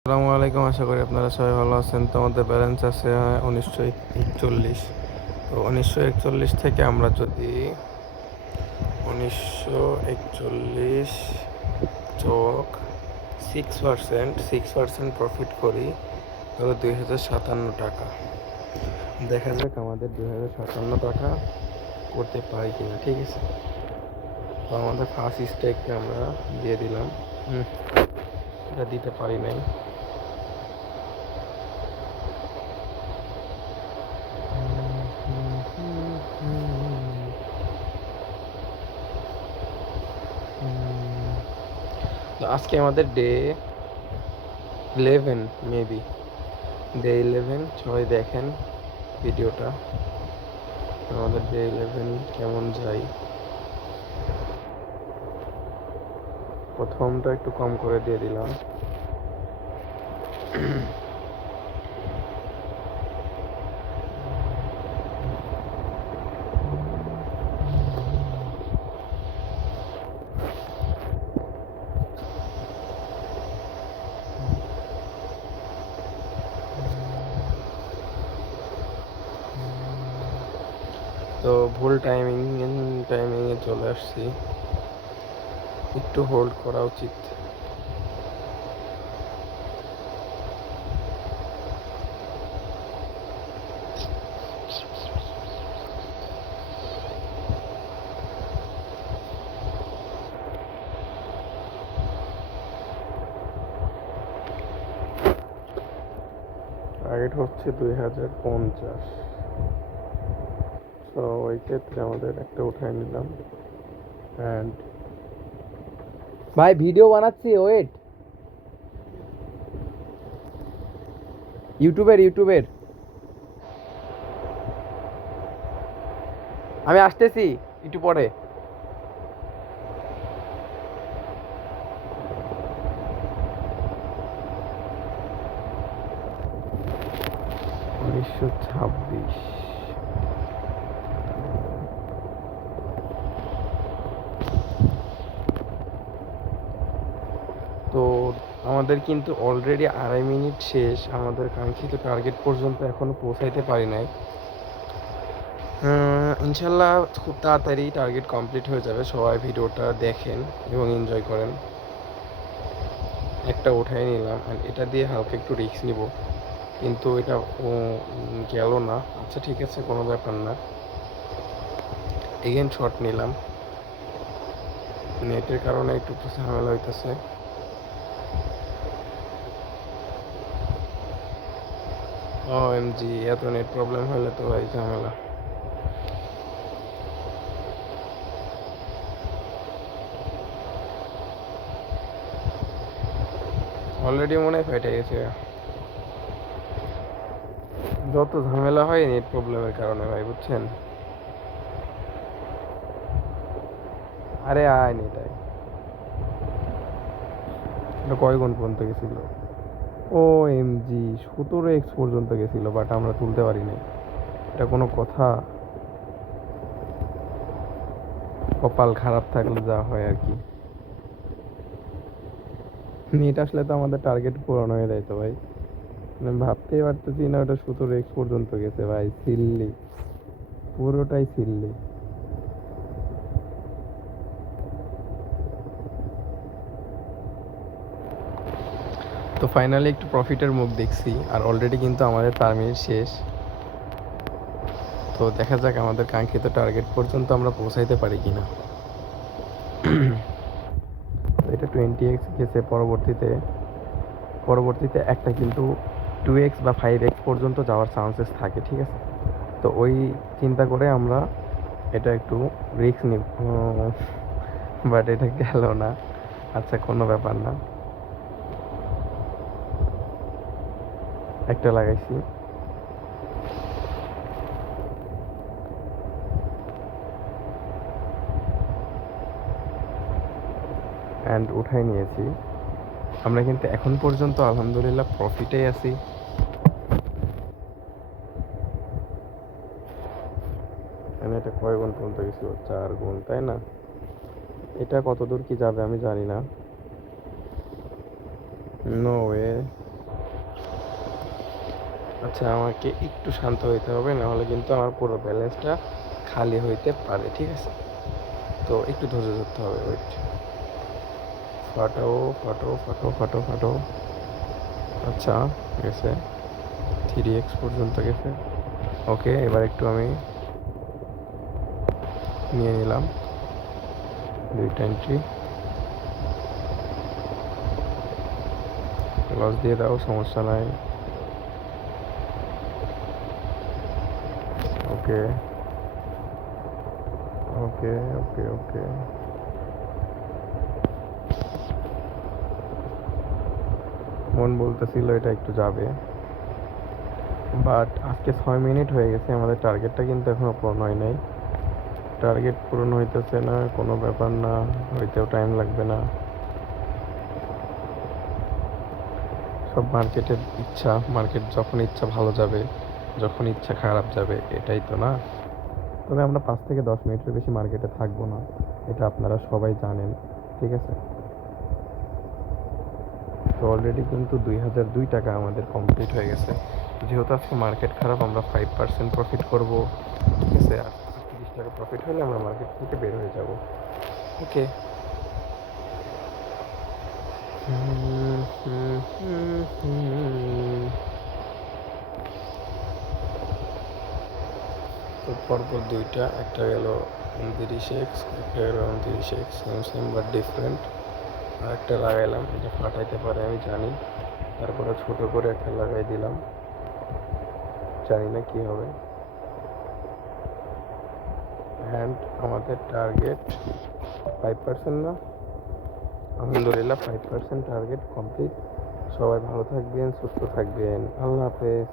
আসসালামু আলাইকুম, আশা করি আপনারা সবাই ভালো আছেন। তো আমাদের ব্যালেন্স আছে 1941। তো 1941 থেকে আমরা যদি 1941 যোগ 6% প্রফিট করি, তাহলে 2057 টাকা। দেখা যাক আমাদের 2057 টাকা করতে পারি কিনা। ঠিক আছে, তো আমাদের ফার্স্ট স্টেকটা আমরা দিয়ে দিলাম। এটা দিতে পারি নাই। তো আজকে আমাদের ডে 11 মেবি, ডে 11। সবাই দেখেন ভিডিওটা, আমাদের ডে 11 কেমন যায়। প্রথমটা একটু কম করে দিয়ে দিলাম। তো ভুল টাইমিংয়ে চলে আসছি, একটু হোল্ড করা উচিত। টার্গেট হচ্ছে 2050। তো ওই ক্ষেত্রে আমাদের একটা উঠায় নিলাম। অ্যান্ড ভাই ভিডিও বানাচ্ছি, ওয়েট। ইউটিউবের আমি আসতেছি একটু পরে। 1926। তো আমাদের কিন্তু অলরেডি 2.5 মিনিট শেষ। আমাদের কাঙ্ক্ষিত টার্গেট পর্যন্ত এখনো পৌঁছাইতে পারি নাই। ইনশাল্লাহ খুব তাড়াতাড়ি টার্গেট কমপ্লিট হয়ে যাবে। সবাই ভিডিওটা দেখেন এবং এনজয় করেন। একটা উঠাই নিলাম, অ্যান্ড এটা দিয়ে হালকা একটু রিস্ক নিব, কিন্তু এটা গেল না। আচ্ছা ঠিক আছে, কোনো ব্যাপার না। এগেন শর্ট নিলাম, নেটের কারণে একটু ঝামেলা হইতেছে। OMG, এত নেট প্রবলেম হলে তো ভাই ঝামেলা। অলরেডি মনে হয় ফেটে গেছে। যত ঝামেলা হয় নেট প্রবলেমের কারণে ভাই, বুঝছেন। আরে আয় নেট আয়। এটা কয় গুণ পর্যন্ত গেছিল? OMG, 17x পর্যন্ত গেছিল, বাট আমরা তুলতে পারি নাই। এটা কোনো কথা? কপাল খারাপ থাকলে যা হয় আর কি। নেট আসলে তো আমাদের টার্গেট পূরণ হয়ে যায় তো ভাই। মানে ভাবতেই পারতেছি না, ওটা 17x পর্যন্ত গেছে ভাই। সিল্লি, পুরোটাই সিল্লি। তো ফাইনালি একটু প্রফিটের মুখ দেখছি, আর অলরেডি কিন্তু আমাদের 4 মিনিট শেষ। তো দেখা যাক আমাদের কাঙ্ক্ষিত টার্গেট পর্যন্ত আমরা পৌঁছাইতে পারি কিনা। তো এটা 20x গেছে। পরবর্তীতে একটা কিন্তু 2x বা 5x পর্যন্ত যাওয়ার চান্সেস থাকে, ঠিক আছে। তো ওই চিন্তা করে আমরা এটা একটু রিস্ক নিব, বাট এটা গেল না। আচ্ছা, কোনো ব্যাপার না, একটা লাগাইছি। অ্যান্ড উঠাই নিয়েছি। আমরা কিন্তু এখন পর্যন্ত আলহামদুলিল্লাহ প্রফিটেই আছি। মানে এটা কয় গুণ পর্যন্ত গেছিল? 4 গুণ, তাই না? এটা কত দূর কি যাবে আমি জানি না। No way. আচ্ছা, আমাকে একটু শান্ত হইতে হবে, নাহলে কিন্তু আমার পুরো ব্যালেন্সটা খালি হইতে পারে, ঠিক আছে? তো একটু ধৈর্য ধরতে হবে, ওয়েট। ফাটাও, ফাটাও, ফাটাও, ফাটাও, ফাটাও। আচ্ছা, গেছে, 3x পর্যন্ত গেছে। ওকে, এবার একটু আমি নিয়ে নিলাম 2টা এন্ট্রি। লস দিয়ে দাও, সমস্যা নাই। ওকে, ওকে, ওকে, ওকে। মন বলতেছিল এটা একটু যাবে, বাট আজকে 6 মিনিট হয়ে গেছে, আমাদের টার্গেটটা কিন্তু এখনো পূরণ হয় নাই। টার্গেট পূরণ হইতেছে না, কোনো ব্যাপার না, হইতেও টাইম লাগবে না। সব মার্কেটের ইচ্ছা, মার্কেট যখন ইচ্ছা ভালো যাবে, যখন ইচ্ছা খারাপ যাবে, এটাই তো না? তবে আমরা 5 থেকে 10 মিনিটের বেশি মার্কেটে থাকবো না, এটা আপনারা সবাই জানেন, ঠিক আছে? তো অলরেডি কিন্তু 2002 টাকা আমাদের কমপ্লিট হয়ে গেছে। যেহেতু আজকে মার্কেট খারাপ, আমরা 5% প্রফিট করব, ঠিক আছে? আর 30 টাকা প্রফিট হলে আমরা মার্কেট থেকে বের হয়ে যাব। ওকে। তো পরপর দুইটা, একটা গেল 29x, একটা গেল 29x, same same but different. আর একটা লাগাইলাম, এটা ফাটাইতে পারে আমি জানি, তারপরে ছোট করে একটা লাগাই দিলাম, জানি না কি হবে। অ্যান্ড আমাদের টার্গেট 5% না? আলহামদুলিল্লাহ, 5% টার্গেট কমপ্লিট। সবাই ভালো থাকবেন, সুস্থ থাকবেন, আল্লাহ হাফেজ।